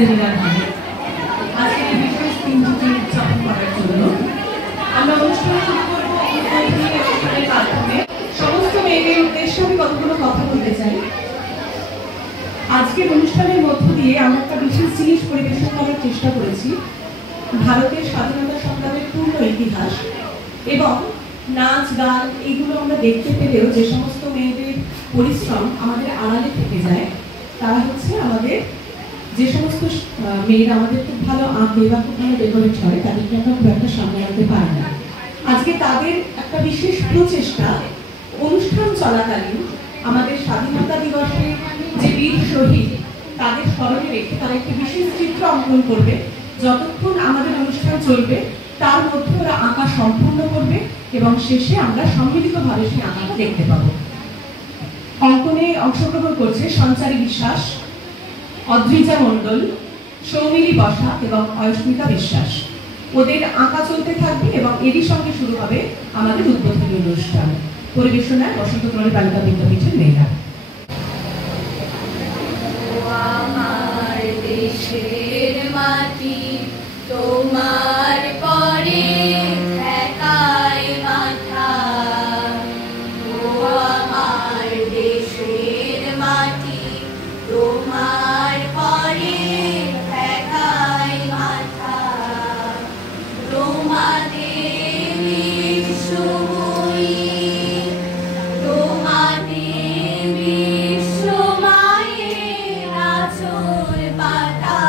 Seminar হবে আজকে এই বিশেষ দিনটিকে উদযাপন করার জন্য। আমরা অনুষ্ঠান শুরু করবো অনুষ্ঠানের মাধ্যমে। সমস্ত মেয়েদের উদ্দেশ্যে আমি কতগুলো কথা বলতে চাই। আজকের অনুষ্ঠানের মধ্য দিয়ে আমরা একটা বিশেষ জিনিস পরিবেশন করার চেষ্টা করেছি, ভারতের স্বাধীনতা সংগ্রামের পূর্ণ ইতিহাস এবং নাচ গান এইগুলো আমরা দেখতে পেলেও যে সমস্ত মেয়েদের পরিশ্রম আমাদের আড়ালে থেকে যায়, তারা হচ্ছে আমাদের যে সমস্ত মেয়েরা আমাদের খুব ভালো আঁকে বা খুব ভালো ডেকোরেট হয়, তাদেরকে আমরা খুব একটা সামনে আনতে পারি না। আজকে তাদের একটা বিশেষ প্রচেষ্টা, অনুষ্ঠান চলাকালীন আমাদের স্বাধীনতা দিবসে যে বীর শহীদ তাদের স্মরণে রেখে তারা একটি বিশেষ চিত্র অঙ্কন করবে। যতক্ষণ আমাদের অনুষ্ঠান চলবে তার মধ্যে ওরা আঁকা সম্পূর্ণ করবে এবং শেষে আমরা সম্মিলিতভাবে সেই আঁকাটা দেখতে পাবো। অঙ্কনে অংশগ্রহণ করছে সঞ্চারী বিশ্বাস, অদ্রিজা মণ্ডল, সৌমিলি বসা এবং অয়স্মিতা বিশ্বাস। ওদের আঁকা চলতে থাকবে এবং এরই সঙ্গে শুরু হবে আমাদের উদ্বোধনী অনুষ্ঠান। পরিবেশনায় বসন্তকুমারী বালিকা বিদ্যাপীঠের মেয়েরা। আমার দেশের মাটি তোমার পরে ঠেকায় মাথা, ও আমার দেশের মাটি তোমার পরে ঠেকায় মাথা। তোমাদের বিশ্বময়ী, তোমাদের বিশ্বমায়ের আঁচল পাতা।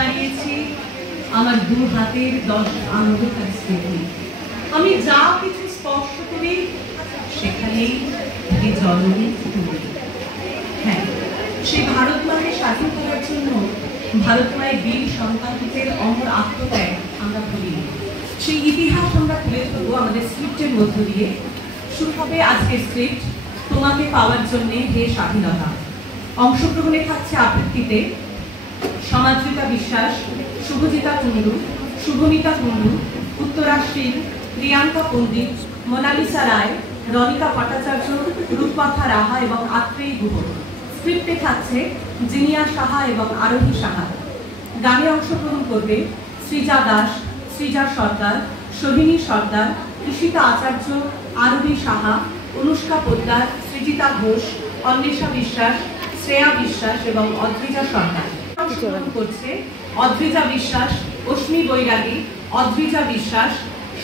দাঁড়িয়েছি আমার দু হাতের 10 অন্ধকার স্মৃতি। আমি যা কিছু স্পর্শ করি সেখানেই হে জননী তুমি। হ্যাঁ, সেই ভারত মাকে স্বাধীন করার জন্য ভারত মায়ের বীর সন্তানদের অমর আত্মত্যাগ আমরা ভুলিনি। সেই ইতিহাস আমরা তুলে ধরবো আমাদের স্ক্রিপ্টের মধ্য দিয়ে। শুরু হবে আজকের স্ক্রিপ্ট তোমাকে পাওয়ার জন্যে হে স্বাধীনতা। অংশগ্রহণে থাকছে আবৃত্তিতে সমাদ্রিতা বিশ্বাস, শুভজিতা কুণ্ডু, শুভমিতা কুণ্ডু, উত্তরা সিং, প্রিয়াঙ্কা পণ্ডিত, মোনালিসা রায়, রনিকা ভট্টাচার্য, রূপকথা রাহা এবং আত্রেয়ী গুহ। স্ক্রিপ্টে থাকছে জিনিয়া সাহা এবং আরোহী সাহা। গানে অংশগ্রহণ করবে সৃজা দাস, সৃজা সর্দার, সোহিনী সর্দার, ঈশিতা আচার্য, আরবি সাহা, অনুষ্কা পোদ্দার, সৃজিতা ঘোষ, অন্বেষা বিশ্বাস, শ্রেয়া বিশ্বাস এবং অদ্রিজা সরকার। অংশগ্রহণ করছে অদ্রিজা বিশ্বাস, অশ্মি বৈরাগী, অদ্রিজা বিশ্বাস,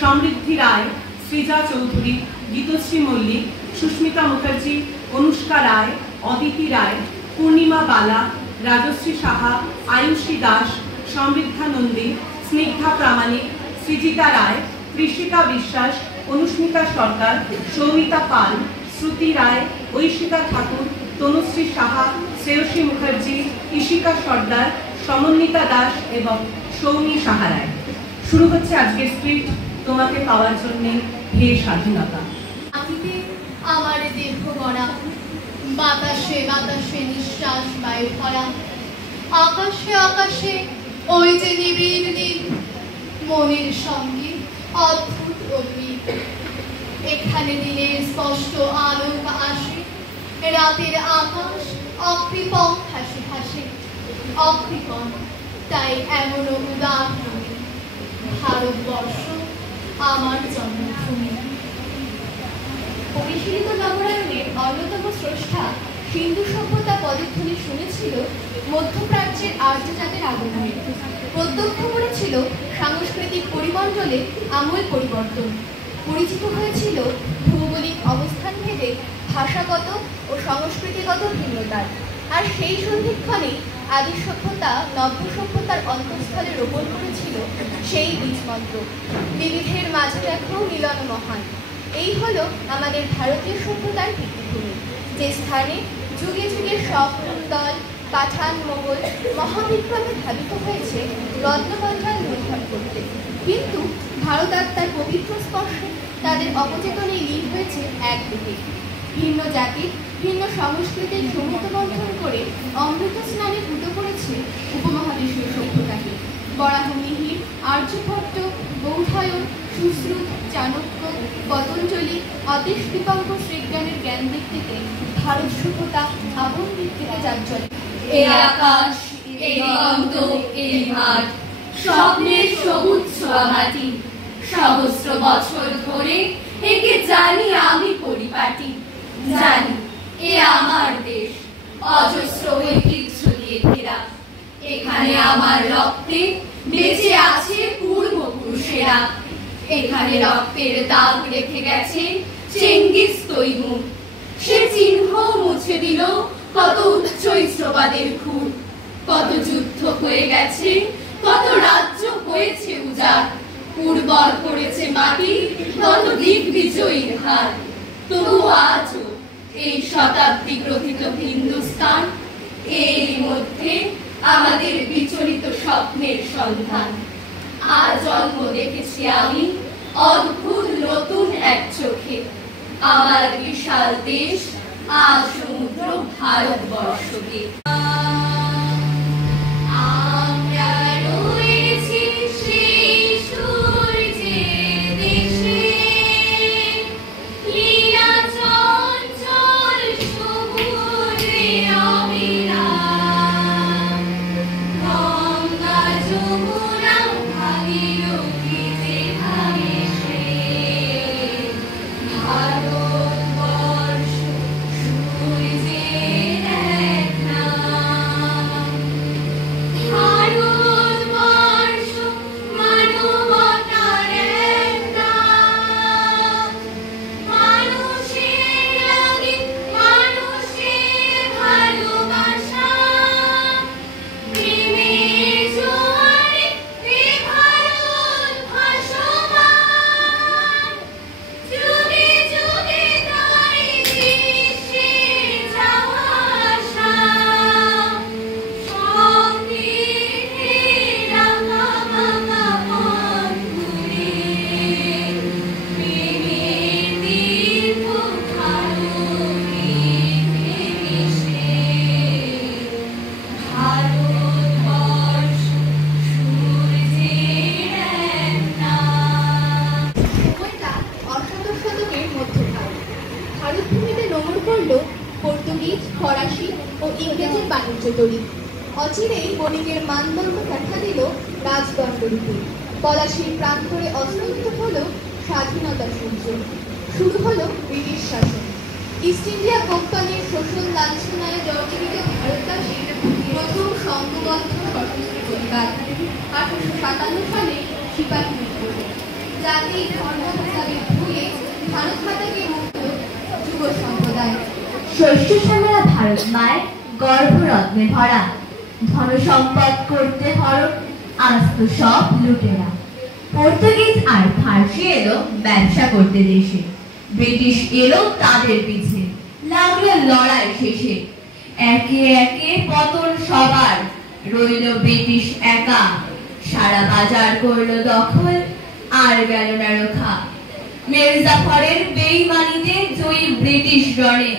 সমৃদ্ধি রায়, সৃজা চৌধুরী, গীতশ্রী মল্লিক, সুস্মিতা মুখার্জি, অনুষ্কা রায়, অদিতি রায়, পূর্ণিমা বালা, রাজশ্রী সাহা, আয়ুষী দাস, সমৃদ্ধা নন্দী, স্নিগ্ধা প্রামাণিক, সৃজিতা রায়, কৃষিকা বিশ্বাস, অনুস্মিতা সরকার, সৌমিতা পাল, শ্রুতি রায়, ঐশিকা ঠাকুর, তনুশ্রী সাহা, শ্রেয়সী মুখার্জি, ঈশিকা সর্দার, সমন্বিতা দাস এবং সৌমি সাহা রায়। শুরু হচ্ছে আজকের স্ক্রিপ্ট তোমাকে পাওয়ার জন্যে হে স্বাধীনতা। মাটিতে আমার দেহ গড়া, বাতাসে বাতাসে নিঃশ্বাস বায়ু ভরা, আকাশে আকাশে ওই যে নিবিড় নীল, মনের সঙ্গে অদ্ভুত অদ্ভুত। এখানে দিনের স্পষ্ট আলো আসে, রাতের আকাশ অকৃপণ ভাসে ভাসে, অকৃপণ তাই এমন উদার নয়। ভারতবর্ষ আমার জন্মভূমি। পরিশীলিত নগরায়ণের অন্যতম স্রষ্টা সিন্ধু সভ্যতা পদধ্বনি শুনেছিল মধ্যপ্রাচ্যের আর্য জাতের আগমনে, প্রত্যক্ষ করেছিল সাংস্কৃতিক পরিমণ্ডলে আমূল পরিবর্তন, পরিচিত হয়েছিল ভৌগোলিক অবস্থান ভেদে ভাষাগত ও সংস্কৃতিগত ভিন্নতার। আর সেই সন্ধিক্ষণেই আদি সভ্যতা নব্য সভ্যতার অন্তঃস্থলে রোপণ করেছিল সেই বীজমন্ত্র, বিবিধের মাঝে দেখো মিলন মহান। এই হলো আমাদের ভারতীয় সভ্যতার ভিত্তিভূমি, যে স্থানে যুগে যুগে সব দল পাঠান মোগল মহাবিক্রমে ধাবিত হয়েছে রত্নবন্ধান লুণ্ঠন করতে। কিন্তু ভারত আত্মার পবিত্র স্পর্শে তাদের অবচেতনে লীন হয়েছে একদিকে। ভিন্ন জাতির ভিন্ন সংস্কৃতির সমুদ্র বন্ধন করে অমৃত স্নানে ভূত করেছে উপমহাদেশীয় সভ্যতাকে। বরাহমিহির, আর্যভট্ট, বৌধায়ন, সুশ্রুত, চাণক্য, পতঞ্জলি, অতীশ দীপঙ্কর শ্রীজ্ঞানের জ্ঞান ভিত্তিতে ভারত সভ্যতা আপন ভিত্তিতে জাজ্জ্বলে। এ আকাশ, এ দিগন্ত, এ মাঠ, স্বপ্নের সবুজ ছোঁয়া মাটি, সহস্র বছর ধরে একে জানি আমি পরিপাটি। জানি এ আমার দেশ, অজস্র ঐতিহ্য দিয়ে ঘেরা। এখানে আমার রক্তে বেঁচে আছে পূর্বপুরুষেরা। এখানে রক্তের দাগ রেখে গেছে চেঙ্গিস তৈমুর। সে চিহ্ন মুছে দিল কত উচ্চৈস্রবাদের খুর। কত যুদ্ধ হয়ে গেছে, কত রাজ্য হয়েছে উজাড়। উর্বর করেছে মাটি কত দিগ্বিজয়ীর হার। তবু আজও এই শতাব্দী গ্রথিত হিন্দুস্তান, এরই মধ্যে আমাদের বিচলিত স্বপ্নের সন্ধান। আজ জন্ম দেখেছি আমি অদ্ভুত নতুন এক চোখে। আমার বিশাল দেশ আজ সমুদ্র ভারতবর্ষকে। আমরা রয়েছি সেই সূর্যের দেশে, লীলা চঞ্চল সমুদ্রে অবিরাম। গঙ্গা যমুনা ভাগীরথী যে ভাসে, ভারতবর্ষ সূর্যের এক নাম। ও ইংরেজির বাণিজ্য তরী। অচিরেই বণিকের মানদণ্ড দেখা দিল রাজদণ্ড রূপে। পলাশীর প্রান্তরে অস্তমিত হলো স্বাধীনতা সূর্য। শুরু হলো ব্রিটিশ শাসন। ইস্ট ইন্ডিয়া কোম্পানির শোষণ লাঞ্ছনায় জর্জরিত ভারতবাসীর প্রথম সংঘবদ্ধ সশস্ত্র প্রতিবাদ 1857 সালে সিপাহী বিদ্রোহ। জাতি ধর্ম ভাষাকে ভুলে ভারত মাতাকে মুক্ত যুব সম্প্রদায়। শস্য শ্যামলা ভারত মায়ের গর্ভরত্নে ভরা, ধন সম্পদ করতে হরণ, আজ তো সব লুটেরা। পর্তুগিজ আর ফার্সি এলো ব্যবসা করতে দেশে, ব্রিটিশ এলো তাদের পিছে, লাগলো লড়াই শেষে। একে একে পতন সবার, রইল ব্রিটিশ একা। সারা বাজার করলো দখল, আর গেল না রক্ষা। মির্জাফরের বেইমানিতে জয়ী ব্রিটিশ রণে,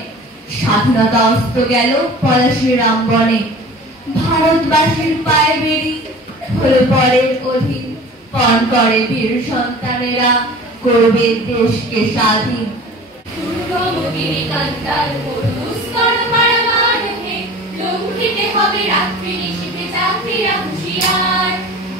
স্বাধীনতা অস্ত গেল পলাশীর রামবনে। ভারতবাসীর পায়ে বেরি হলো পরের অধীন, পণ করে বীর সন্তানেরা করবে দেশকে স্বাধীন। দুর্গমগিরি কান্তার মরুস্তর পারাবার হে, লঙ্ঘিতে হবে রাত্রি নিশীথে যাত্রীরা হুঁশিয়ার।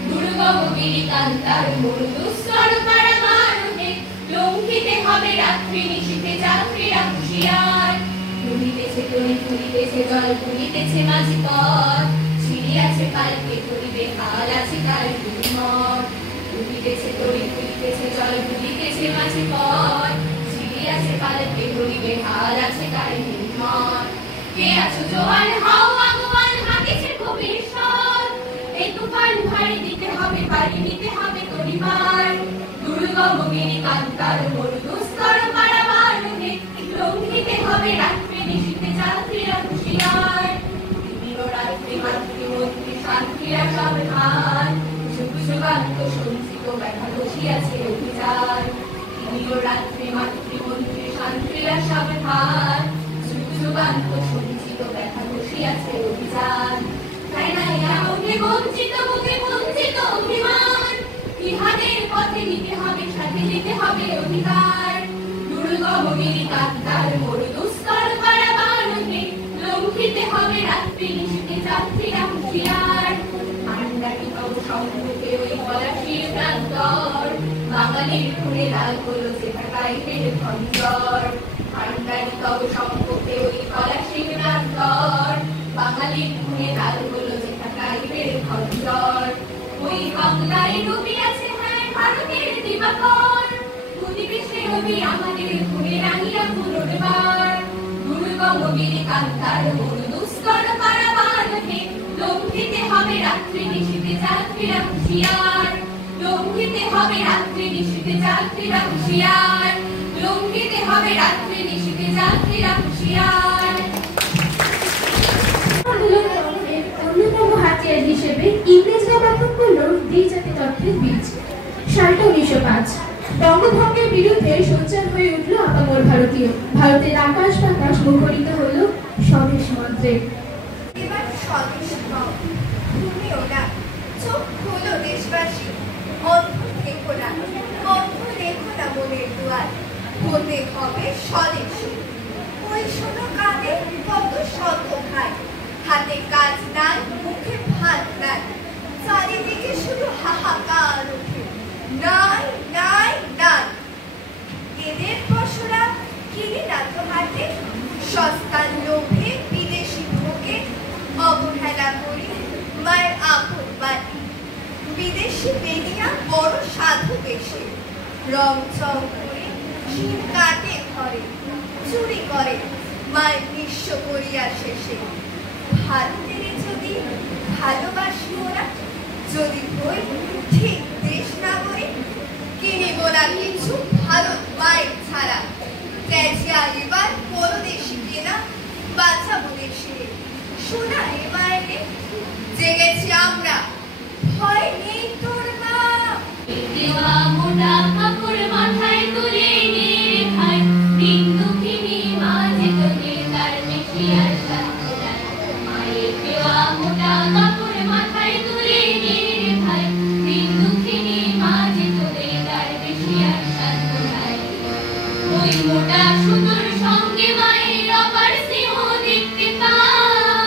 দুর্গমগিরি কান্তার মরুস্তর পারাবার হে, লঙ্ঘিতে হবে রাত্রি নিশীথে যাত্রীরা হুঁশিয়ার। তুলিতেছে তরি তুলিতেছে জল তুলিতেছে মাঝি পথ, ছিড়িয়াছে পালকে তুলিবে হাল আছে কার দুর্মত। তুলিতেছে তরি তুলিতেছে জল তুলিতেছে মাঝি পথ, ছিড়িয়াছে পালকে তুলিবে হাল আছে কার দুর্মত। কে আছো জোয়ান হাও আগুয়ান হাঁকেছে কবির স্বর, এই তুফান ভারী দিতে হবে পারি নিতে হবে তরিবার। দুর্গমগিরি কান্তার মরুদুস্তর পারাবার হে, লঙ্ঘিতে হবে রাত্রি নিশীথে যাত্রীরা হুঁশিয়ার। দিন রাত্রি মাতৃমন্ত্রী শান্তিরা সাবধান, যুগ যুগান্ত সঞ্চিত ব্যথা বসিয়াছে অভিযান। দিন রাত্রি মাতৃমন্ত্রী শান্তিরা সাবধান, যুগ যুগান্ত সঞ্চিত ব্যথা বসিয়াছে অভিযান। তাই না ইহা ওঠে বঞ্চিত মুখে বঞ্চিত অভিমান, ইহাদের পথে নিতে হবে সাথে নিতে হবে অধিকার। দুর্গমগিরি কান্তার মরুদুস্তর পারাবার হে, লঙ্ঘিতে হবে রাত্রি নিশীথে যাত্রীরা হুঁশিয়ার। ভান্ডারি তব সম্মুখে ওই পলাশীর প্রান্তর, বাঙালির খুনে লাল হলো যেথা কাইফের খঞ্জর। ভান্ডারি তব সম্মুখে ওই পলাশীর প্রান্তর, বাঙালির খুনে লাল হলো যেথা কাইফের খঞ্জর। ওই বাংলায় ডুবিয়াছে হ্যাঁ ভারতের দিবাকর, প্রতিবেশে রবি আমাদের খুনে রাঙিয়া পুনর্বার। দুর্গমগিরি কান্তার মরুদুস্তর পারাবার হে, লঙ্ঘিতে হবে রাত্রি নিশীথে যাত্রীরা হুঁশিয়ার। লঙ্ঘিতে হবে রাত্রি নিশীথে যাত্রীরা হুঁশিয়ার। লঙ্ঘিতে হবে রাত্রি নিশীথে যাত্রীরা হুঁশিয়ার। আন্দোলনের অন্যতম হাতিয়ার হিসেবে ইংরেজরা ব্যবহার করল দ্বিজাতি তত্ত্বের বীজ। সালটা 1905। বঙ্গভঙ্গের বিরুদ্ধে সোচ্চার হয়ে উঠল আপামর ভারতীয়। ভারতের আকাশ বাতাস মুখরিত হলো স্বদেশ মন্ত্রে। এবার স্বদেশ হও, তুমিও না, চোখ খোলো দেশবাসী, অন্ধ থেকো না, বন্ধ রেখো না মনের দুয়ার, হতে হবে স্বদেশী। ওই শোনো কাঁদে কত শত ভাই, হাতে কাজ নাই মুখে ভাত নাই, চারিদিকে শুধু হাহাকার ওঠে, নাই নাই নাই। এদের পশুরা কিনে না তো হাটে, সস্তার লোভে বিদেশি ভোগে অবহেলা করি মায়ের আপন বাড়ি। বিদেশি বেনিয়া বড় সাধু বেশে, রং চং করে শির কাটে ঘরে, চুরি করে মায়ের নিঃস্ব করিয়া শেষে। ভারতের যদি ভালোবাসি ওরা, যদি হই ঠিক দেশ নাগরিক, কিনিব না কিছু ভারত মায়ের ছাড়া। তেজিয়া এবার পরদেশি কেনা, বাঁচাবো দেশে শোনা এ মায়েরে, জেগেছি আমরা, ভয় নেই তোর মা। দেওয়া মোটা কাপড় মাথায় তুলে নে ভাই, দিন দুঃখিনী মা যেতনে তার বেশি আর সাধ্য নাই। মায়ের দেওয়া মোটা কাপড় মাথায় তুলে নে ভাই, দিন দুঃখিনী মা যেতনে তার বেশি আর সাধ্য নাই। ওই মোটা সুতোর সঙ্গে মায়ের অপার স্নেহ দেখতে পাই,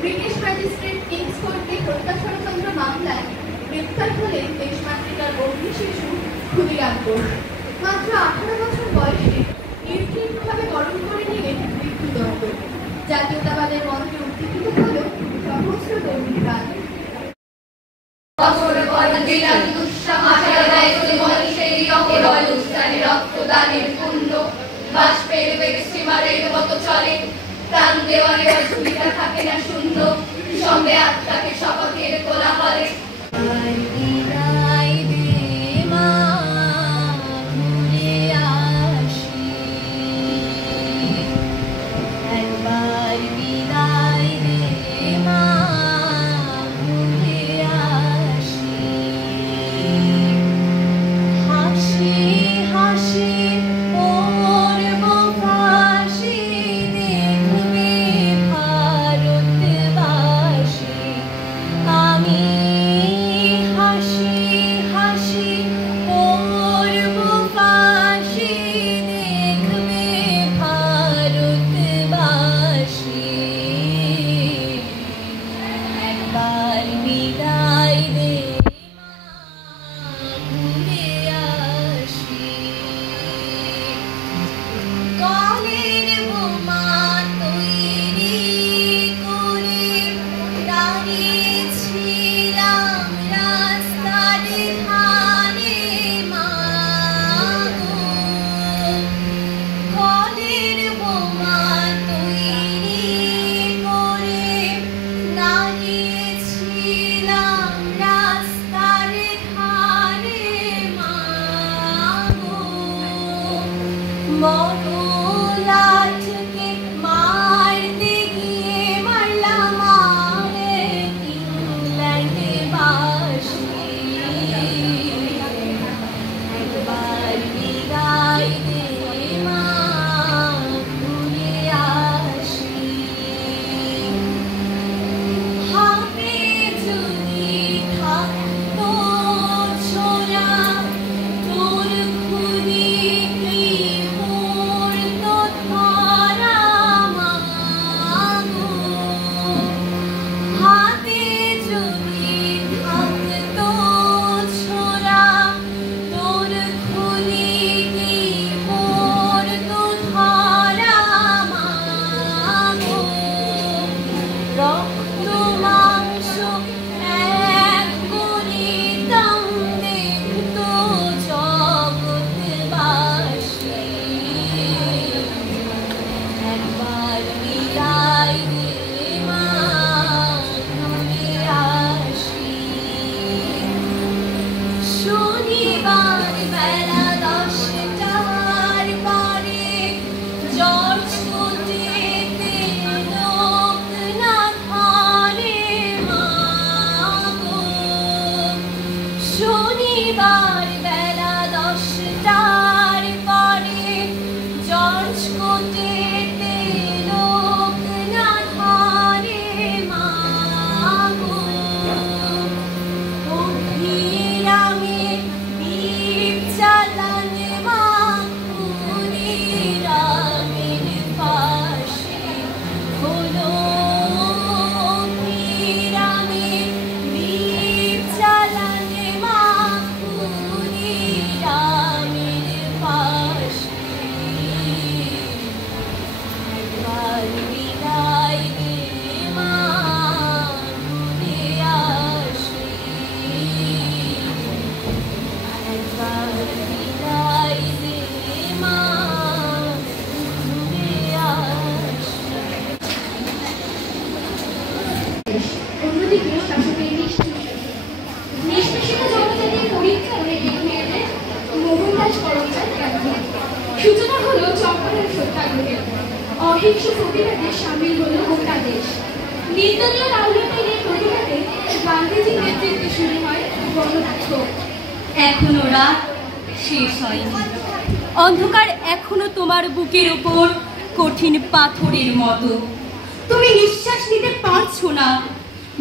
ব্রিটিশ ম্যাজিস্ট্রেট কিংস কর্তৃক হত্যা ষড়যন্ত্র মামলায় গ্রেপ্তার হলেন দেশমাতৃকার অগ্নি শিশু ক্ষুদিরাম ঘোষ। মাত্র 18 বছর বয়সে নির্ভীকভাবে বরণ করে নিলেন মৃত্যুদণ্ড। জাতীয়তাবাদের মন্ত্রে উদ্দীপিত হল সহস্র তরুণ প্রাণ। প্রাণ দেওয়ারে অসুবিধা থাকে না শূন্য, সঙ্গে আত্মাকে শপথের কোলাহলে। সূচনা হলো চম্পারণ সত্যাগ্রহের। অহিংস প্রতিবাদে সামিল হলো গোটা দেশ। নির্দলীয় রাজনীতির প্রতিবাদে গান্ধীজির নেতৃত্বে শুরু হয় গণবিক্ষোভ। এখনো রাত শেষ হয়নি, অন্ধকার এখনো তোমার বুকের উপর কঠিন পাথরের মতো। তুমি নিঃশ্বাস নিতে পারছো না।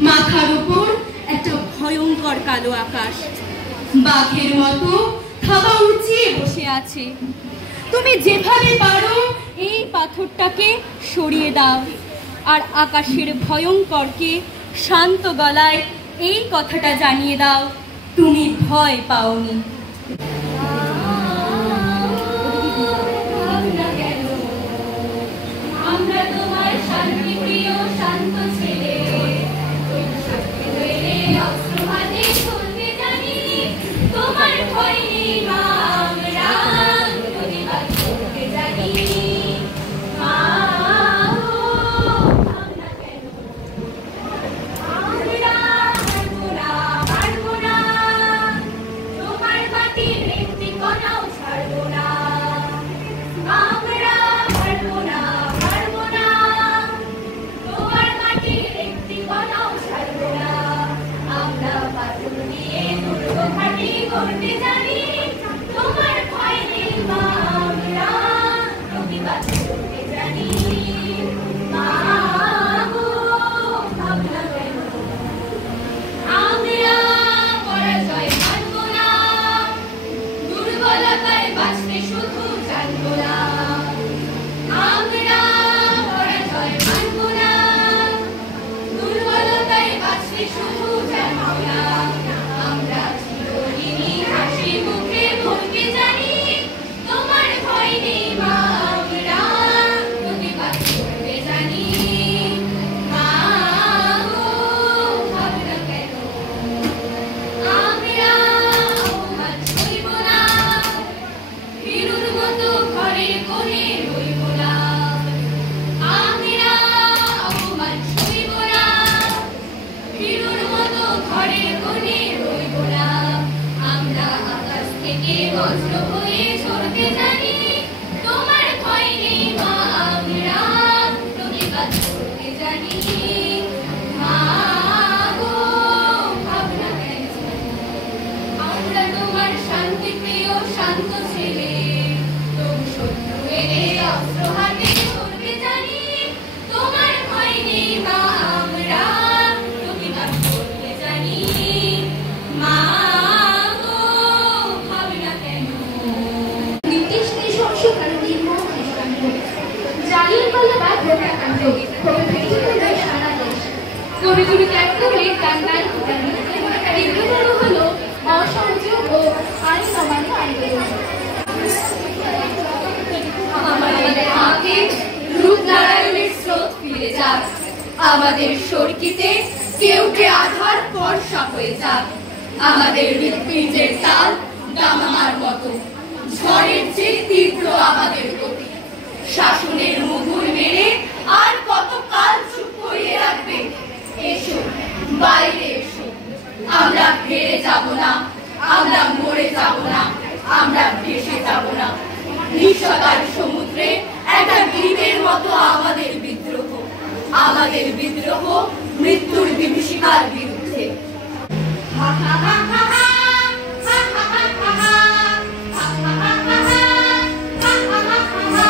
মাথার উপর একটা ভয়ঙ্কর কালো আকাশ, বাঘের মতো থাবা উঁচিয়ে বসে আছে। তুমি যেভাবে পারো এই পাথরটাকে সরিয়ে দাও, আর আকাশের ভয়ঙ্করকে শান্ত গলায় এই কথাটা জানিয়ে দাও, তুমি ভয় পাওনি। আমরা তোমার শান্তি প্রিয় শান্ত ছেলে, অস্ত্র হাতে চলতে জানি, তোমার ভয় নেই মা, আমরা প্রতিবাদ করতে জানি। মা আমরা কেন, আমরা পারবো না, তোমার মাটির একটি কণাও ছাড়বো না। আমরা পারবো না, তোমার মাটির একটি কণাও ছাড়বো না। আমরা পাথর দিয়ে দুর্গ ঘাঁটি করতে জানি, তোমার ভয় নেই মা, আমরা প্রতিবাদ করতে জানি। মা গো ভাবনা কেন, আমরা পরাজয় মানবো না, দুর্বলতায় বাঁচতে শুধু জানবো না। আমরা পরাজয় মানবো না, দুর্বলতায় বাঁচতে শুধু জানবো না। আমরা চিরদিনই হাসি মুখে বলতে জানি, তোমার ভয় নেই মা, আমরা প্রতিবাদ করতে জানি। মা গো ভাবনা কেন, আমরা অপমান সইব না, ভীরুর মতো ঘরের কোণে রইব না। আমরা অপমান সইব না, ভীরুর মতো ঘরের কোণে রইব না। আমরা আকাশ থেকে বজ্র হয়ে ঝরতে জানি, তোমার ভয় নেই মা, আমরা প্রতিবাদ করতে জানি। মা গো ভাবনা কেন, আমরা তোমার শান্তি প্রিয় শান্ত ছেলে, তবু শত্রু এলে অস্ত্র হাতে ধরতে জানি, তোমার ভয় নেই মা, আমরা প্রতিবাদ করতে জানি। মা গো ভাবনা কেন, ব্রিটিশ নৃশংসকারী নির্মম দৃষ্টান্ত, জালিয়ানওয়ালাবাগ হত্যাকাণ্ড ক্ষোভে ফেটে পড়ল সারা দেশ। কবিগুরু ত্যাগ করে কান্নার ভুটানি, তীব্রতর হলো অসহযোগ ও আইন অমান্য আন্দোলন। আমাদের আগে রূপনারায়ণের স্রোত ফিরে যাক, আমাদের সরকিতে কেউটে আধার বর্ষা হয়ে যাক। আমাদের হৃৎপিণ্ডের তাল দামামার মতো, ঝড়ের চেয়ে তীব্র আমাদের গতি। শাসনের মুগুর মেরে আর কতকাল চুপ করিয়ে রাখবে? এসো বাইরে এসো, আমরা হেরে যাব না, আমরা মরে যাব না, আমরা ভেসে যাব না। নিঃস্বতার সমুদ্রে একটা দ্বীপের মতো আমাদের বিদ্রোহ, আমাদের বিদ্রোহ মৃত্যুর বিভীষিকার বিরুদ্ধে। হা হা হা হা হা, হা হা হা হা হা, হা হা হা হা হা, হা হা হা হা হা,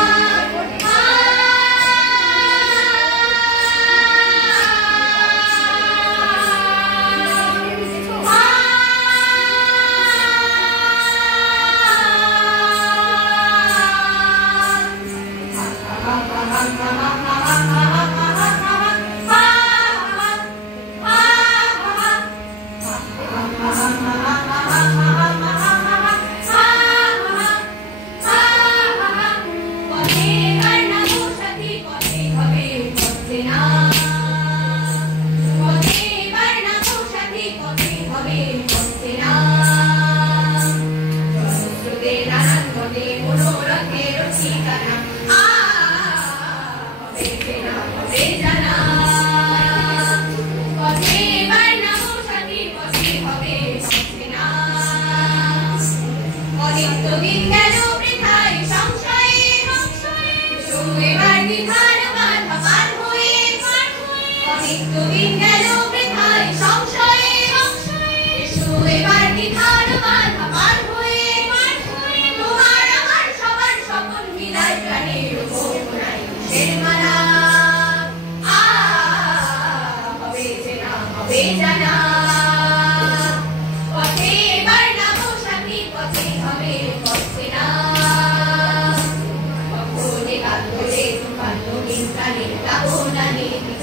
Thank you.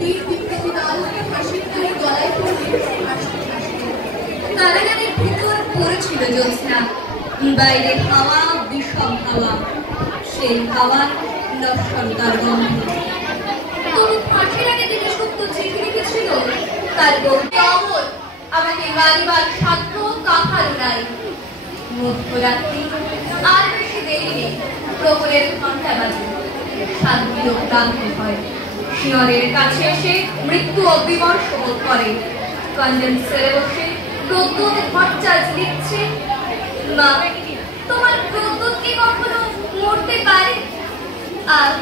তীর বিপ্লবী দল হয়ে ফাঁসির তীরে গলায় পড়বে হাসতে হাসতে। কারাগারের ভিতর পড়েছিল জ্যোৎস্না, বাইরে হাওয়া বিষম হাওয়া, সেই হাওয়া নশ্বরতার গন্ধ। তুমি ফাঁসির আগে দিকে সত্য চিঠি লিখেছিল, তার গৌরী অমর আমাকে মারিবার সাধ্য কাহার নাই। মধ্যরাত্রি আর বেশি দেরি নেই, প্রহরের ঘণ্টা বাজে, শান্তিও ক্লান্ত হয়, শিয়রের কাছে এসে মৃত্যু অবিমর্ষ বোধ করে। কন্ডেন্সারে বসে প্রদ্যুৎ ভট্টাচার্য লিখছে, মা, তোমার প্রদ্যুৎ কি কখনো মরতে পারে? আজ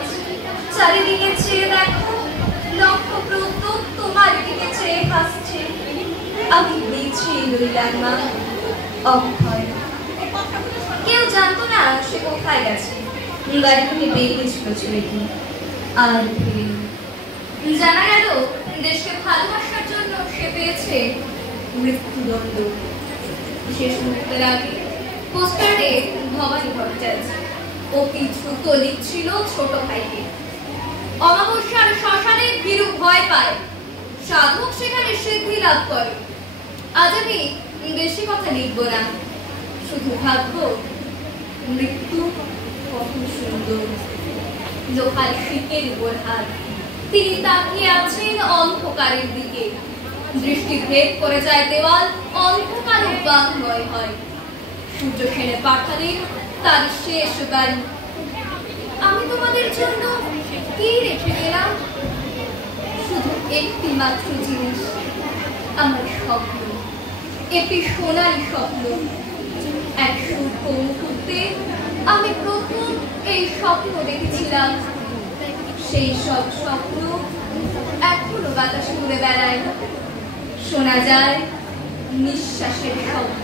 চারিদিকে চেয়ে দেখো, লক্ষ প্রদ্যুৎ তোমার দিকে চেয়ে হাসছে। আমি বেঁচে রইলাম মা, অক্ষয়। কেউ জানতো না সে কোথায় গেছে। বাড়ি থেকে বেরিয়েছিল ছেলেটি, আর জানা গেল দেশকে ভালোবাসার জন্য সে পেয়েছে মৃত্যুদণ্ড। শেষ মুহূর্তের আগে পোস্টারে ভবানী ভট্টাচার্য অতি দ্রুত লিখছিল ছোট ভাইকে, অমাবস্যার শ্মশানে ভীরু ভয় পায়, সাধক সেখানে সিদ্ধি লাভ করে। আজ আমি বেশি কথা লিখব না, শুধু ভাববো মৃত্যু কত সুন্দর। লোহার শিকের উপর হাত, তিনি তাকিয়ে আছেন অন্ধকারের দিকে। দৃষ্টি ভেদ করে যায় দেওয়াল, অন্ধকার বাংময় হয়। সূর্য সেনে পাঠালেন তার শেষ বাড়ি। আমি তোমাদের জন্য কি রেখে গেলাম? শুধু একটি মাত্র জিনিস, আমার স্বপ্ন, একটি সোনালী স্বপ্ন। এক সূর্য মুহূর্তে আমি প্রথম এই স্বপ্ন দেখেছিলাম। সেই সব স্বপ্ন এখনো বাতাসে উড়ে বেড়ায়, শোনা যায় নিঃশ্বাসের শব্দ।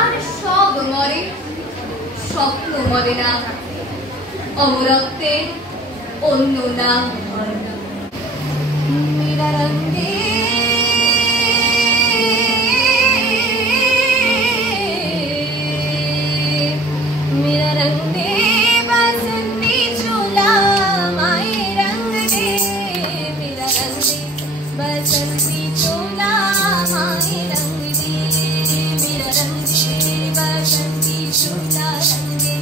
আর সব মরে, স্বপ্ন মরে না, অমরত্বে অন্য নাম হয়। মেরা রঙে मेरा रंग दे बसंती चोला, माए रंग दे मेरा रंग दे बसंती चोला, माए रंग दे मेरा रंग दे बसंती चोला, रंग दे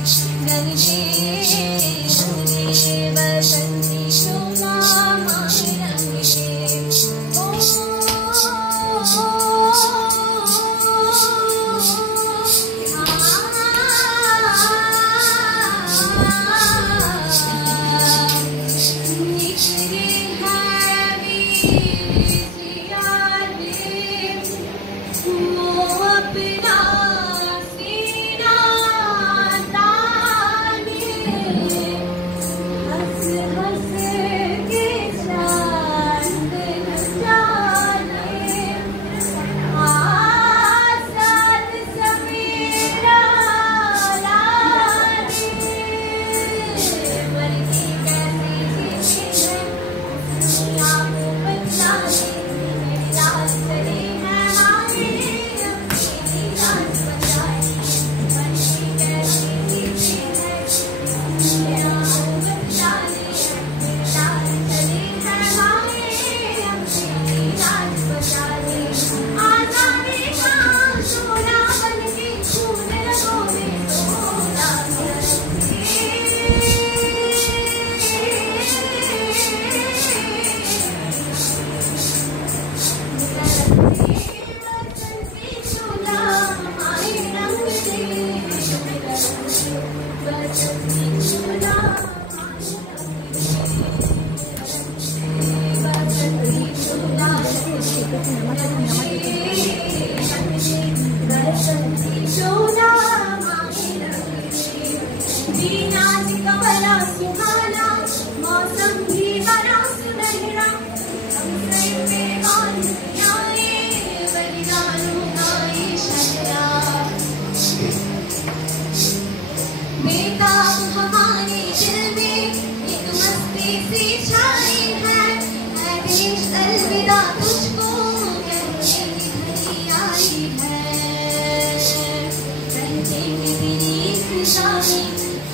बसंती चोला, माए रंग दे।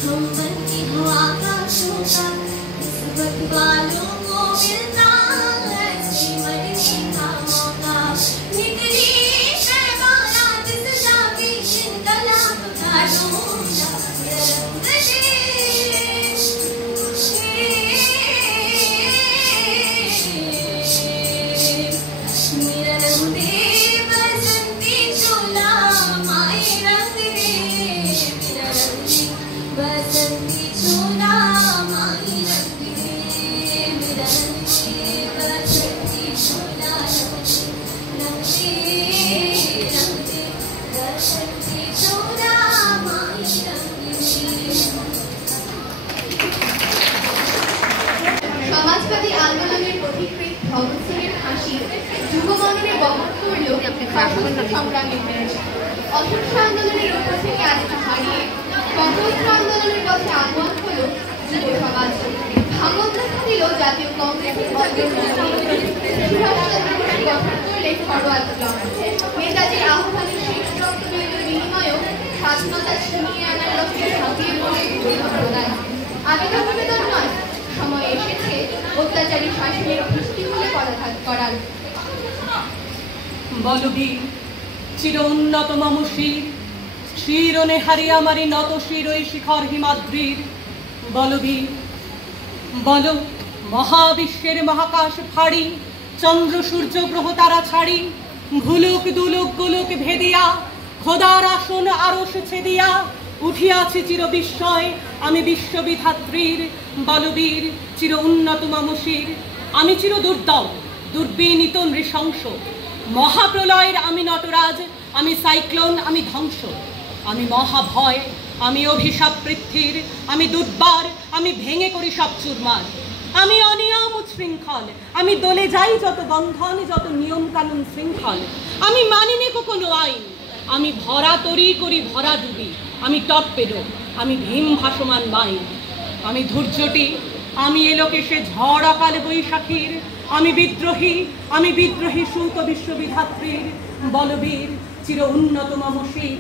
हम बन के हवा का शोका, इस वक्त वालों को मिलता मेरा रंग दे बसंती चोला माए रंग दे मेरा रंग दे बसंती चोला माए रंग दे मेरा रंग दे बसंती चोला रंग दे बसंती चोला माए रंग दे। সমাজবাদী আন্দোলনের পথিকৃৎ ভগৎ সিংয়ের ফাঁসি যুগমননে বহন করল সশস্ত্র সংগ্রামের হয়েছে। অহিংস আন্দোলনের উপর থেকে আস্থা হারিয়ে সশস্ত্র আন্দোলনের পথে আহ্বান হল যুব সমাজ। ভাঙন দেখা দিল জাতীয় কংগ্রেসের সুভাষচন্দ্র বসু গঠন করলেন ঘরোয়া দল। নেতাজির আহ্বানের শেষ রক্তবিন্দুর বিনিময়েও স্বাধীনতা ছিনিয়ে আনার লক্ষ্যে ঝাঁপিয়ে পড়ে প্রদান। আবেদন নিবেদন নয়, সময় এসেছে অত্যাচারী শাসনের দৃষ্টিমূলে পদাঘাত করার। বলবীর চির উন্নত মম শির শিরনে হারি আমারি নত শির ওই শিখর হিমাদ্রির। বলবীর বল মহাবিশ্বের মহাকাশ ফাড়ি চন্দ্র সূর্য গ্রহ তারা ছাড়ি ভুলুক দুলুক গুলুক ভেদিয়া খোদার আসন আরশ ছেদিয়া উঠিয়াছি চির বিস্ময় আমি বিশ্ববিধাত্রীর। বলবীর চির উন্নত মম শির আমি চির দুর্দম দুর্বিনীত নৃশংস মহাপ্রলয়ের আমি নটরাজ আমি সাইক্লোন আমি ধ্বংস আমি মহাভয় আমি অভিশাপ পৃথ্বীর আমি দুর্বার আমি ভেঙে করি সব চুরমার আমি অনিয়ম উচ্ছৃঙ্খল আমি দলে যাই যত বন্ধন যত নিয়ম কানুন শৃঙ্খল আমি মানিনি কোনো আইন আমি ভরা তরি করি ভরা ডুবি আমি টর্পেডো আমি ভীম ভাসমান মাইন আমি ধৈর্যটি আমি এলোকে সে ঝড় অকাল বৈশাখীর আমি বিদ্রোহী সূত বিশ্ববিধাত্রীর। বলবীর চির উন্নত মম শির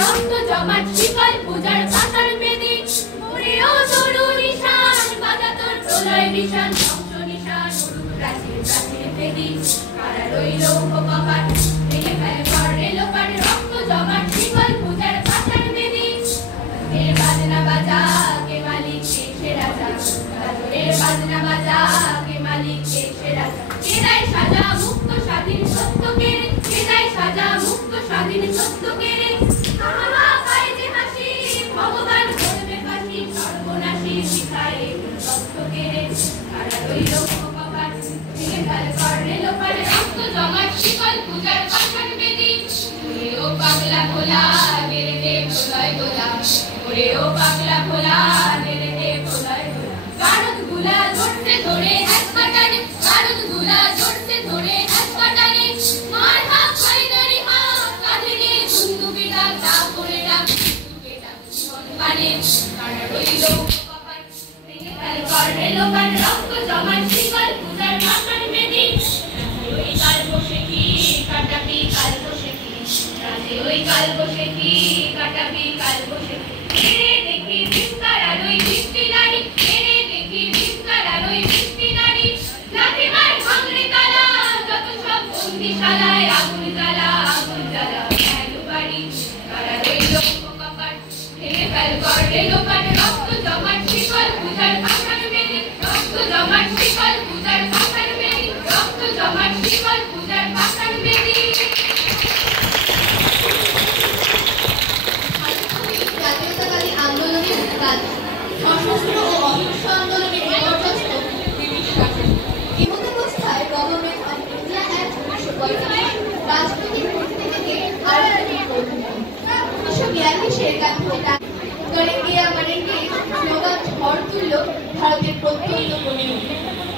রক্ত জমাট শিকল পূজার পাতার বেদি ওরেও তরু নিশান বাজা তোর প্রলয় নিশান ধ্বংস নিশান প্রাচীর প্রাচীর বেদি কারা রইল কপাট ভেঙে ফেলে পড়ে লোপার রক্ত জমাট শিকল পূজার পাতার বেদি এর বাজনা বাজা কে মালিক কে রাজা এর বাজনা বাজা কে মালিক কে রাজা কে দেয় সাজা মুক্ত স্বাধীন সত্য কে দেয় সাজা মুক্ত স্বাধীন সত্য কে ভগবান করবে ফাঁসি সর্বনাশী শিখায় সত্য কে কারা রইল কপাট ভেঙে ফেলে পড়ে লোপার রক্ত জমাট শিকল পূজার পাতার বেদি ও পাগলা ভোলা মেরে দে প্রলয় গোলা ওরে ও পাগলা ভোলা মেরে দে প্রলয় গোলা বারুদ গুলা জড়তে ধরে এক কাটারে বারুদ গুলা জড়তে ধরে এক কাটারে মার হাত ফাইনারি হাত কাঁধে নিয়ে বন্দুকের ডাক তা করে ডাক বন্দুকের ডাক মানে কারা রইল কপাট ভেঙে ফেলে পড়ে লোপার রক্ত জমাট শিকল পূজার পাতার বেদি ওই কাল বসে কি কাটাবি কাল বসে কি রাতে ওই কাল বসে কি কাটাবি কাল বসে কি দেখি বিস্তার আলোয় বৃষ্টি নারী দেখি বিস্তার আলোয় বৃষ্টি নারী লাঠি মার ভাঙলে তালা যত সব বন্দিশালায় আগুন জ্বালা গেল বাড়ি কারা রইল কপাট ভেঙে ফেল করে লোকার রক্ত জমাট শিকল পূজার পাতার বেদি রক্ত জমাট শিকল পূজার পাতার বেদি রক্ত জমাট শিকল পূজার পাতার বেদি। জাতীয়তাবাদী আন্দোলনের কাজ সশস্ত্র ও অহিংস আন্দোলনের বিপর্যস্ত ব্রিটিশ শাসন এমতাবস্থায় গভর্নমেন্ট অফ ইন্ডিয়া অ্যাক্ট 1945 রাজনৈতিক পরিস্থিতি থেকে আরো একটি পরিবর্তন 1942 গান্ধী করেঙ্গে আমারেঙ্গে স্লোগান ঝড় তুলল ভারতের প্রত্যন্ত কোণে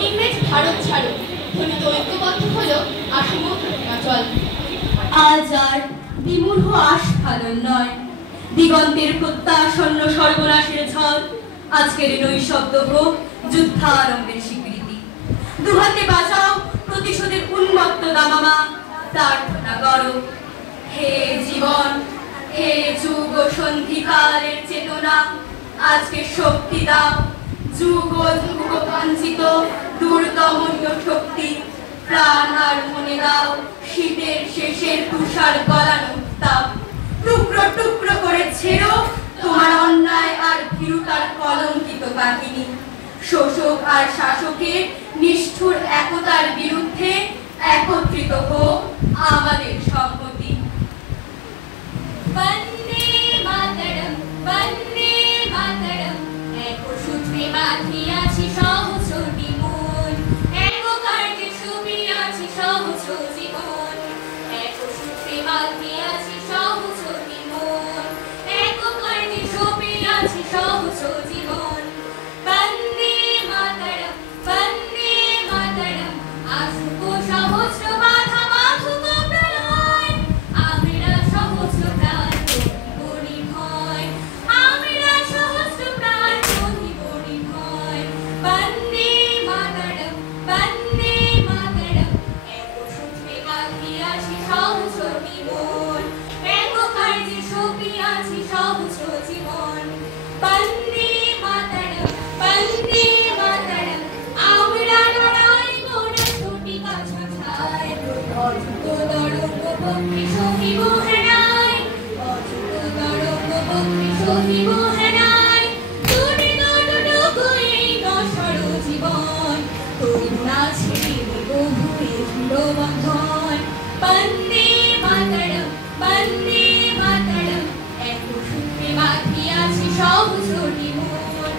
ইংরেজ ভারত ছাড়ো ধ্বনিত ঐক্যবদ্ধ হলো আশিমুখ হিমাচল। আজ আর বিমূঢ় আস্ফালন নয় দিগন্তের প্রত্যাসন্ন সর্বনাশের ঝড় আজকের নৈশব্দ হোক যুদ্ধারম্ভের স্বীকৃতি দুহাতে বাজাও প্রতিশোধের উন্মত্ত দামামা প্রার্থনা করো হে জীবন হে যুগ সন্ধিকালের চেতনা আজকে শক্তি দাও যুগ যুগ বাঞ্ছিত দুর্দমনীয় শক্তি প্রাণ আর মনে দাও শীতের শেষের তুষার গলানো তাপ টুকরো টুকরো করে ছেড়ো তোমার অন্যায় আর ভীরুতার কলঙ্কিত কাহিনী, শোষক আর শাসকের নিষ্ঠুর একতার বিরুদ্ধে একত্রিত হোক আমাদের সম্মতি। বন্দে মাতরম, বন্দে মাতরম, এক সূত্রে বাঁধিয়াছি সহস্রটি মন, এক কার্যে সুপিয়াছি সহস্র জীবন, এক সূত্রে বাঁধিয়াছি সহস্রটি মন, এক কার্যে সুপিয়াছি সহস্র জীবন। বন্দে মাতরম, বন্দে মাতরম, আসুক সহস্র বাধা বাঁধুক প্রলয়, আমরা সহস্র প্রাণ করি ভয়, আমরা সহস্র প্রাণ করি ভয়। বন্দে মাতরম, বন্দে মাতরম, এক সূত্রে বাঁধিয়াছি সহস্রটি মন, এক কার্যে সপিয়াছি সহস্র জীবন। বন্দে মাতরম, বন্দে মাতরম, আমরা লড়াই করে ছুটি কাছা ছায়, অযুত তরঙ্গ পক্ষী সহিব হেনায়, অযুত তরঙ্গ পক্ষী সহিব হেনায়, দুটি দুটুকু এই নশ্বর জীবন, করুণা ছেড়ে দেব ধুয়ে দৃঢ় বন্ধন। বন্দে মাতরম, বন্দে মাতরম, এক সূত্রে বাঁধিয়াছি সহস্রটি মন,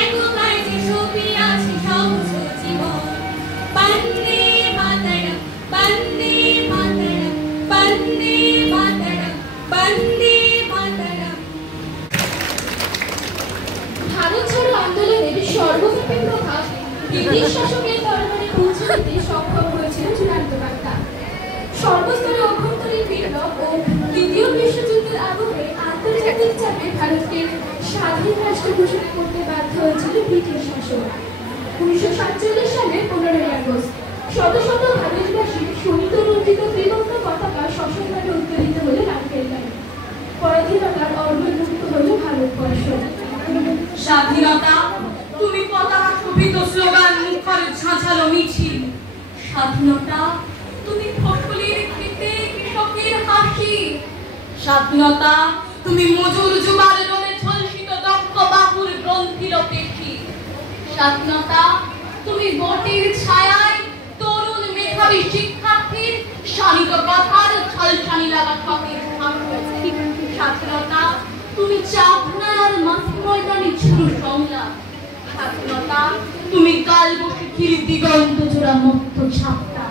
এক কার্যে সপিয়াছি সহস্র জীবন। বন্দে মাতরম, বন্দে মাতরম, বন্দে মাতরম, বন্দে মাতরম। ভারত ছাড়ো আন্দোলনের সর্বব্যাপী প্রভাব ব্রিটিশ শাসকের দরবারে পৌঁছে দিতে সক্ষম হয়েছিল চূড়ান্ত বার্তা। সর্বস্তরে অভ্যন্তরীণ বিপ্লব ও দ্বিতীয় বিশ্বযুদ্ধের আবহে আন্তর্জাতিক চাপে ভারতকে স্বাধীন রাষ্ট্র ঘোষণা করতে বাধ্য হয়েছিল ব্রিটিশ শাসক। 1947 সালের 15ই আগস্ট শত শত ভারতবাসীর সুনিতরঞ্জিত ত্রিবর্ণ পতাকা সশস্ত্রে উত্তোলিত হলো লালকেল্লায়। পরাধীনতার অর্ধমুক্ত হলো ভারতবর্ষ। স্বাধীনতা তুমি পতাকা শোভিত স্লোগান মুখর ঝাঁঝালো মিছিল, স্বাধীনতা তুমি ফসলের খেতে কৃষকের হাসি, স্বাধীনতা তুমি মজুর যুবার রোদে ঝলসিত দক্ষ বাহুর গ্রন্থিল পেশি, স্বাধীনতা তুমি বটের ছায়ায় তরুণ মেধাবী শিক্ষার্থীর শানিত কথার ঝলসানি লাগা ঠকের স্বাধীনতা তুমি চাপনা আর মাথি ময়দানে ঝুড়ু সংলাপ, স্বাধীনতা তুমি কাল বসে দিগন্ত জোড়া মত্ত ছাপটা।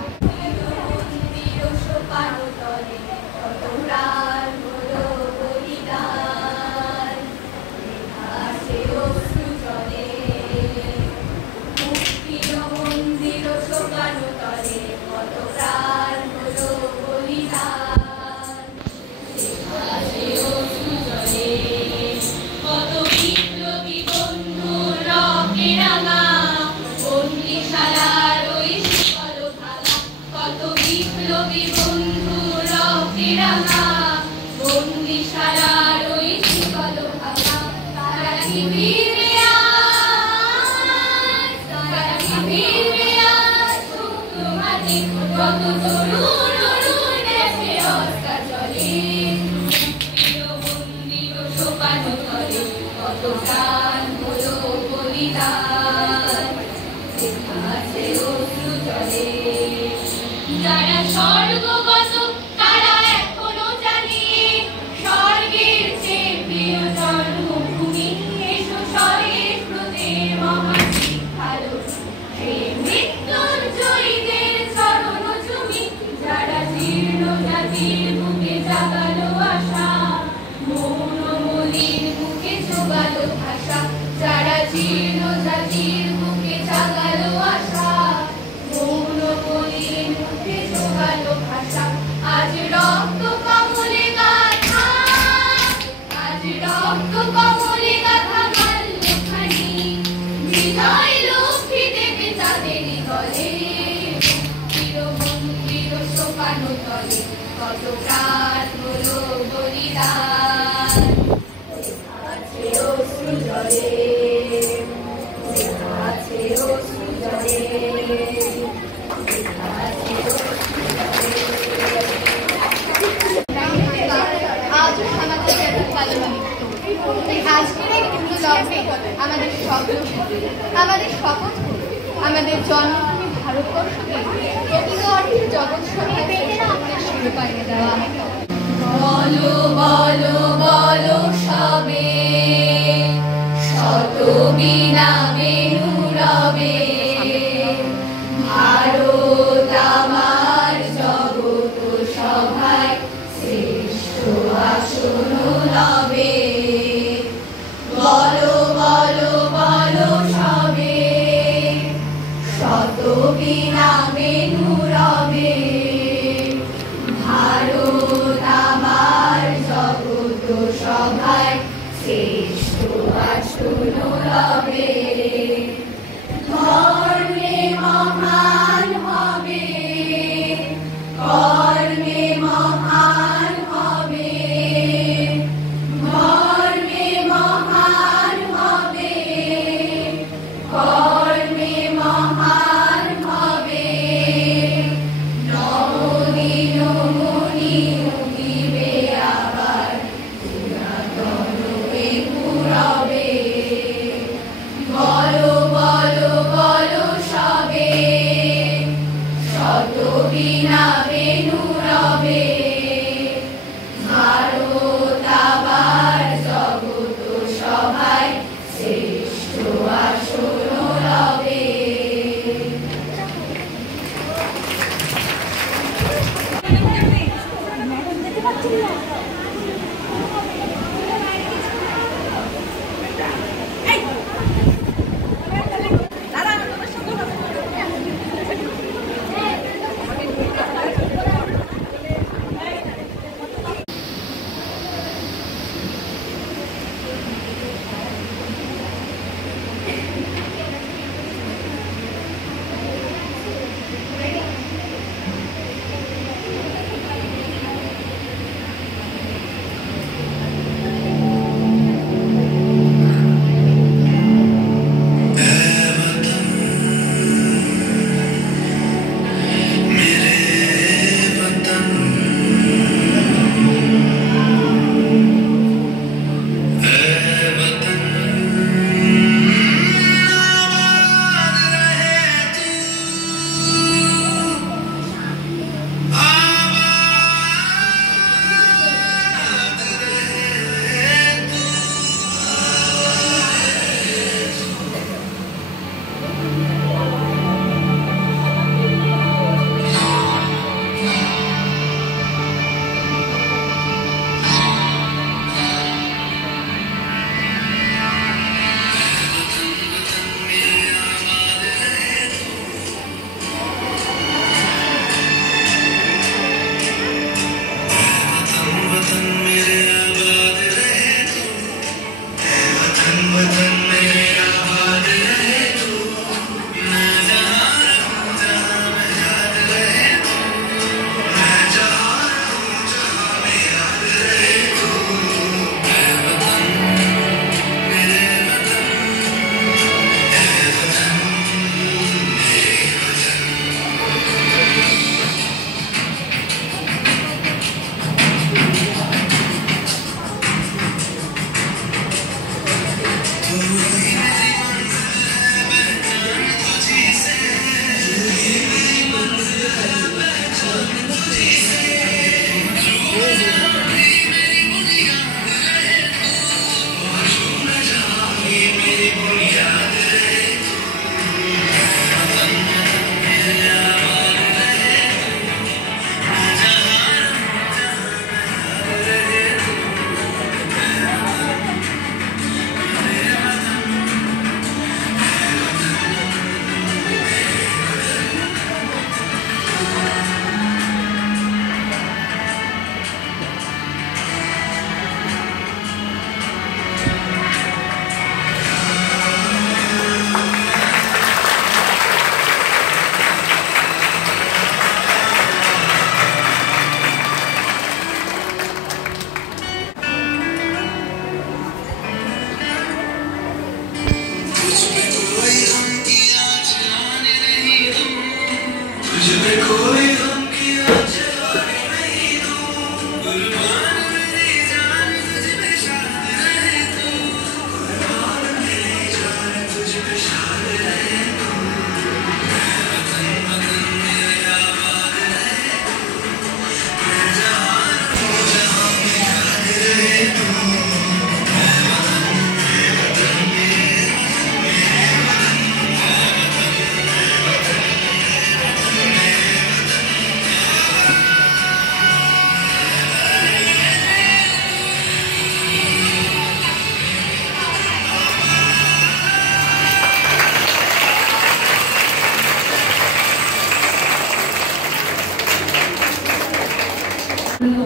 যারা স্বর্গগত তারা এখনো জানে স্বর্গের চেয়ে প্রিয় জন্মভূমি, এসো স্বরের ব্রতের মহাশিক্ষালো সে মৃত্যুঞ্জয়ীদের চরণ চুমি। যারা জীর্ণ জাতির বুকে জাগালো আশা, মৌন মলির বুকে জোগালো ভাষা, যারা জীর্ণ জাতির বুকে জাগালো আশা, মৌন মলির বুকে জোগালো ভাষা। আজ রক্ত কমলে গাথা, আজ রক্ত কমলে গাথা গাল্লখানি, বিজয় লক্ষ্মী দেবে তাদের গলে, চিরমন্দির শোকানো তলে কত প্রাণ হলো বলিদান। আছে অশ্রু জলে, আছে অশ্রু জলে, আজও সামাজিক ব্যাধি কালো লিপ্ত। তবে আমাদের স্বপ্ন সাথে আমাদের শপথ করুন, আমাদের জন্মভূমি ভারতবর্ষকে প্রকৃত অর্থে জগৎ সঙ্গে শিরোপা এনে দেওয়া। বলো বলো বলো সবে, শত বিনা বেনু রবে, ভারত আমার জগৎ সভায় শ্রেষ্ঠ আসন লবে। বলো বলো বলো সবে, শত বিনা বেনু রবে, ভারত আমার জগৎ সভায় শ্রেষ্ঠ আসন লবে। ধর্মে মহান হবে, কর্মে মহান হবে, ধর্মে মহান হবে, কর্মে মহান হবে। নবদিন মুনি উঠিবে আবার, পুরাতন এ পুরবে। বলো বলো বলো সবে, শত বিনা বেনু রবে, ভারত আবার জগৎ সভায় শ্রেষ্ঠ আসন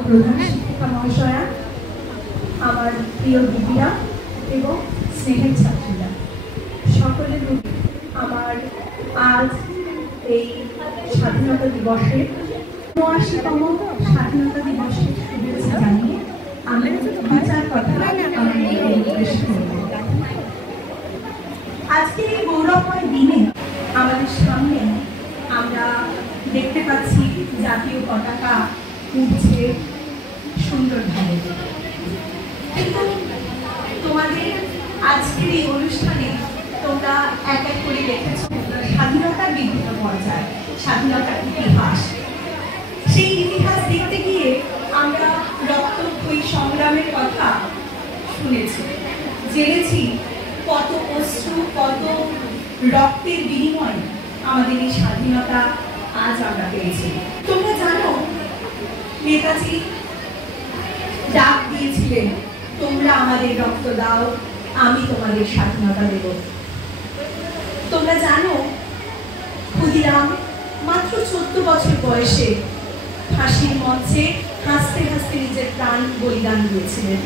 প্রধান শিক্ষিকা মহাশয়া, আমার প্রিয় দিদিরা এবং স্নেহের ছাত্রীরা, সকলের প্রতি আমার আজ এই স্বাধীনতা দিবসে ৭৯তম স্বাধীনতা দিবসের শুভেচ্ছা জানিয়ে আমি বিচার কথা পেশ করব। আজকের এই গৌরবময় দিনে আমাদের সামনে আমরা দেখতে পাচ্ছি জাতীয় পতাকা উঠছে সুন্দরভাবে। কিন্তু তোমাদের আজকের এই অনুষ্ঠানে তোমরা এক এক করে দেখেছো স্বাধীনতার বিভিন্ন পর্যায়, স্বাধীনতার ইতিহাস। সেই ইতিহাস দেখতে গিয়ে আমরা রক্তক্ষয়ী সংগ্রামের কথা শুনেছি, জেনেছি কত অশ্রু, কত রক্তের বিনিময়ে আমাদের এই স্বাধীনতা আজ আমরা পেয়েছি। তোমরা জানো নেতাজি ডাক দিয়েছিলেন, তোমরা আমাদের রক্ত দাও, আমি তোমাদের স্বাধীনতা দেব। তোমরা জানো ক্ষুদিরাম মাত্র 14 বছর বয়সে ফাঁসির মঞ্চে হাসতে হাসতে নিজের প্রাণ বলিদান দিয়েছিলেন।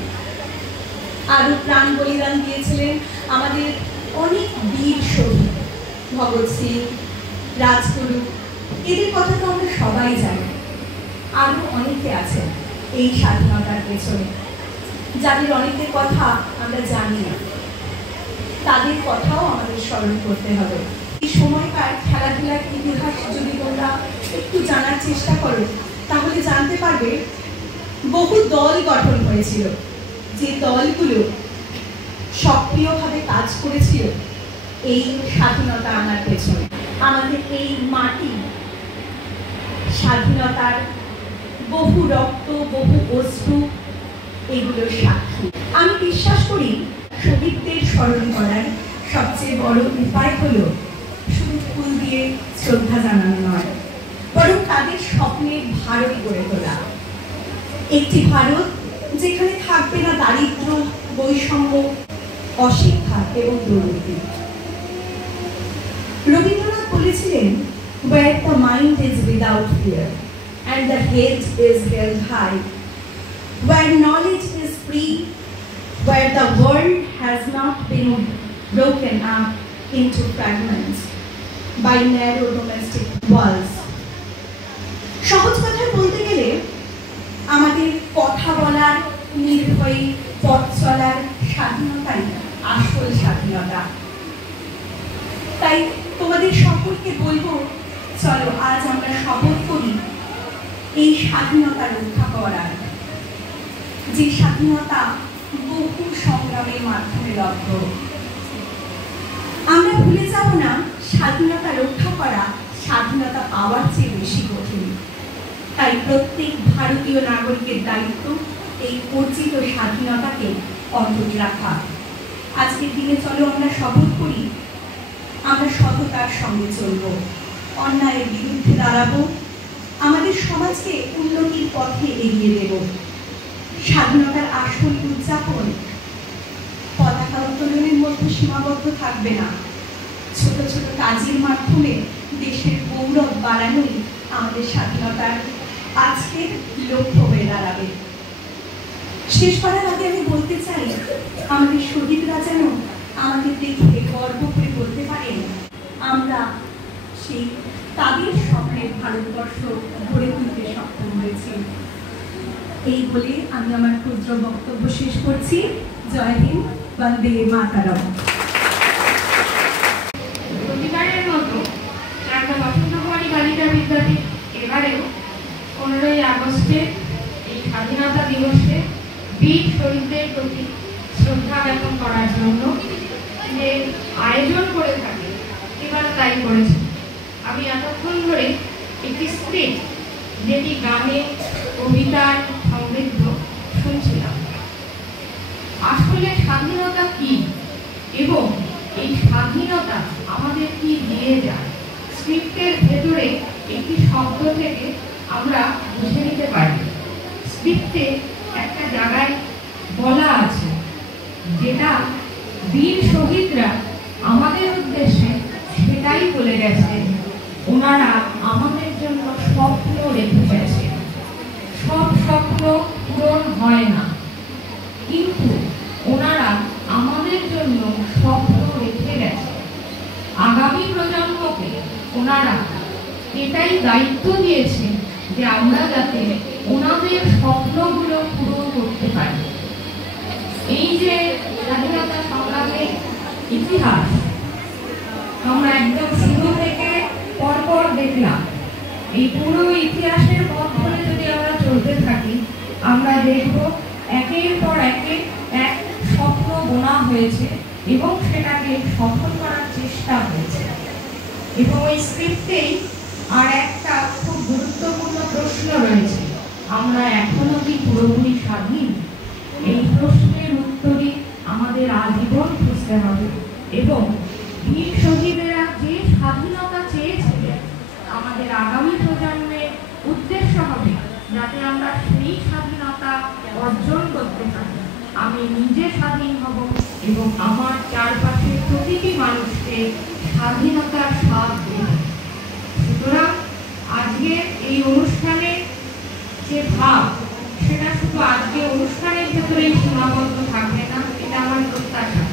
আরো প্রাণ বলিদান দিয়েছিলেন আমাদের অনেক বীর শহীদ, ভগৎ সিং, রাজগুরু, এদের কথা তো আমরা সবাই জানি। আরো অনেকে আছেন এই স্বাধীনতার পেছনে, যাদের অনেকের কথা আমরা জানি না, তাদের কথাও আমাদের স্মরণ করতে হবে। এই সময়কার খেলাধুলার ইতিহাস যদি তোমরা একটু জানার চেষ্টা করো তাহলে জানতে পারবে বহু দল গঠন হয়েছিল, যে দলগুলো সক্রিয়ভাবে কাজ করেছিল এই স্বাধীনতা আনার পেছনে। আমাদের এই মাটি স্বাধীনতার বহু রক্ত, বহু অশ্রু, এগুলোর সাক্ষী। আমি বিশ্বাস করি শহীদদের স্মরণ করার সবচেয়ে বড় উপায় হলো শুধু ফুল দিয়ে শ্রদ্ধা জানানো নয়, বরং তাদের স্বপ্নের ভারত গড়ে তোলা। একটি ভারত যেখানে থাকবে না দারিদ্র, বৈষম্য, অশিক্ষা এবং দুর্নীতি। রবীন্দ্রনাথ বলেছিলেন, where the mind is without fear and the head is held high, where knowledge is free, where the world has not been broken up into fragments by narrow domestic walls. সহজ কথা বলতে গেলে আমাদের কথা বলার, নির্ভয়ে পথ চলার স্বাধীনতাই আসল স্বাধীনতা। তাই তোমাদের সকলকে বলবো, চলো আজ আমরা শপথ করি এই স্বাধীনতা রক্ষা করার, যে স্বাধীনতা বহু সংগ্রামের মাধ্যমে লব্ধ। আমরা ভুলে যাব না স্বাধীনতা রক্ষা করা স্বাধীনতা পাওয়ার চেয়ে বেশি কঠিন। তাই প্রত্যেক ভারতীয় নাগরিকের দায়িত্ব এই অর্জিত স্বাধীনতাকে অটুট রাখা। আজকের দিনে চলো আমরা শপথ করি, আমরা সততার সঙ্গে চলব, অন্যায়ের বিরুদ্ধে দাঁড়াবো, আমাদের সমাজকে উন্নতির পথে এগিয়ে দেব। স্বাধীনতার আসল উদযাপন পতাকা উত্তোলনের মধ্যে সীমাবদ্ধ থাকবে না, ছোট ছোট কাজের মাধ্যমে দেশের গৌরব বাড়ানোই আমাদের স্বাধীনতার আজকের লক্ষ্য হয়ে দাঁড়াবে। শেষ করার আগে আমি বলতে চাই, আমাদের শহীদরা যেন আমাদের দেখে গর্ব করে বলতে পারেন আমরা সেই তাদের স্বপ্নের ভারতবর্ষ গড়ে তুলতে সক্ষম হয়েছি। এই বলে আমি আমার ক্ষুদ্র বক্তব্য শেষ করছি। জয় হিন্দ, বন্দে মাতরম। প্রতিবারের মতো চাকদা বসন্তকুমারী বালিকা বিদ্যাপীঠ এবারেও 15ই আগস্টে এই স্বাধীনতা দিবসে বীর শহীদদের প্রতি শ্রদ্ধা জ্ঞাপন করার জন্য যে আয়োজন করে থাকে এবার তাই করেছে। আমি এতক্ষণ ধরে একটি স্ক্রিপ্ট, যেটি গানে কবিতায় সমৃদ্ধ, শুনছিলাম। আসলে স্বাধীনতা কি এবং এই স্বাধীনতা আমাদের কি দিয়ে যায়, স্ক্রিপ্টের ভেতরে একটি শব্দ থেকে আমরা বুঝে নিতে পারি। স্ক্রিপ্টে একটা জায়গায় বলা আছে, যেটা বীর শহীদরা আমাদের উদ্দেশ্যে সেটাই বলে গেছে, ওনারা আমাদের জন্য স্বপ্ন রেখে গেছে। সব স্বপ্ন পূরণ হয় না, কিন্তু ওনারা আমাদের জন্য স্বপ্ন রেখে গেছে। আগামী প্রজন্মকে ওনারা এটাই দায়িত্ব দিয়েছে যে আমরা যাতে ওনাদের স্বপ্নগুলো পূরণ করতে পারি। এই যে স্বাধীনতা সংগ্রামের ইতিহাস আমরা একদম শুরু থেকে পরপর দেখলাম, এই পুরো ইতিহাসের পথ ধরে যদি আমরা চলতে থাকি আমরা দেখব একের পর এক স্বপ্ন বোনা হয়েছে এবং সেটাকে সফল করার চেষ্টা হয়েছে। এবং ওই স্ক্রিপ্টেই আর একটা খুব গুরুত্বপূর্ণ প্রশ্ন রয়েছে, আমরা এখনো কি পুরোপুরি স্বাধীন? এই প্রশ্নের উত্তরই আমাদের আজীবন খুঁজতে হবে। এবং বীর শহীদেরা যে স্বাধীনতা চেয়েছিলেন আমাদের আগামী প্রজন্মের উদ্দেশ্য হবে যাতে আমরা সেই স্বাধীনতা অর্জন করতে পারি। আমি নিজে স্বাধীন হব এবং আমার চারপাশের প্রতিটি মানুষকে স্বাধীনতার স্বাদ দেব। সুতরাং আজকে এই অনুষ্ঠানের যে ভাব সেটা শুধু আজকে অনুষ্ঠানের ভেতরেই সীমাবদ্ধ থাকবে না, এটা আমার প্রত্যাশা।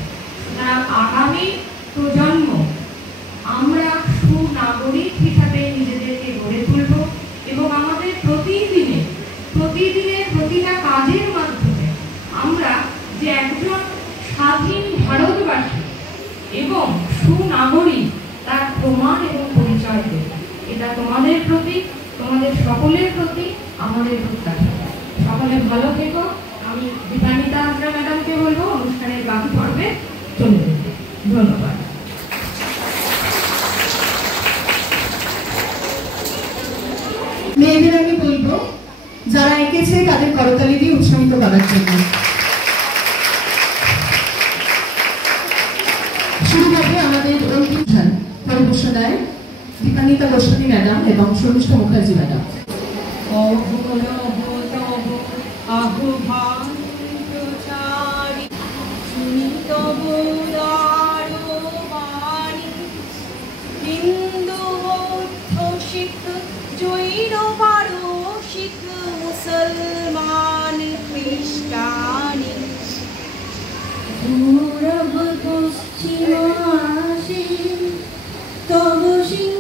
সুতরাং আগামী প্রজন্ম আমরা সুনাগরিক হিসাবে নিজেদেরকে গড়ে তুলব এবং আমাদের প্রতিদিনের প্রতিটা কাজের মাধ্যমে আমরা যে একজন স্বাধীন ভারতবাসী এবং সুনাগরিক তার প্রমাণ এবং পরিচয় দেব। এটা তোমাদের প্রতি, তোমাদের সকলের প্রতি আমাদের প্রত্যাশা। সকলে ভালো থেকো। আমি দীপান্বিতা হাজরা ম্যাডামকে বলবো অনুষ্ঠানের বাকি পর্বে চলে যেতে। ধন্যবাদ। মেয়েদের আমি বলবো যারা এঁকেছে তাদের করতালি দিয়ে উৎসাহিত করার জন্য। শুরু হবে আমাদের অন্তিম গান পরিবেশনায় দীপান্বিতা গোস্বামী ম্যাডাম এবং শর্মিষ্ঠা মুখার্জি ম্যাডাম। হিন্দু বৌদ্ধ শিখ জৈন পারসিক মুসলমান খ্রিস্টানি পূরব পশ্চিম আসে তব সিংহ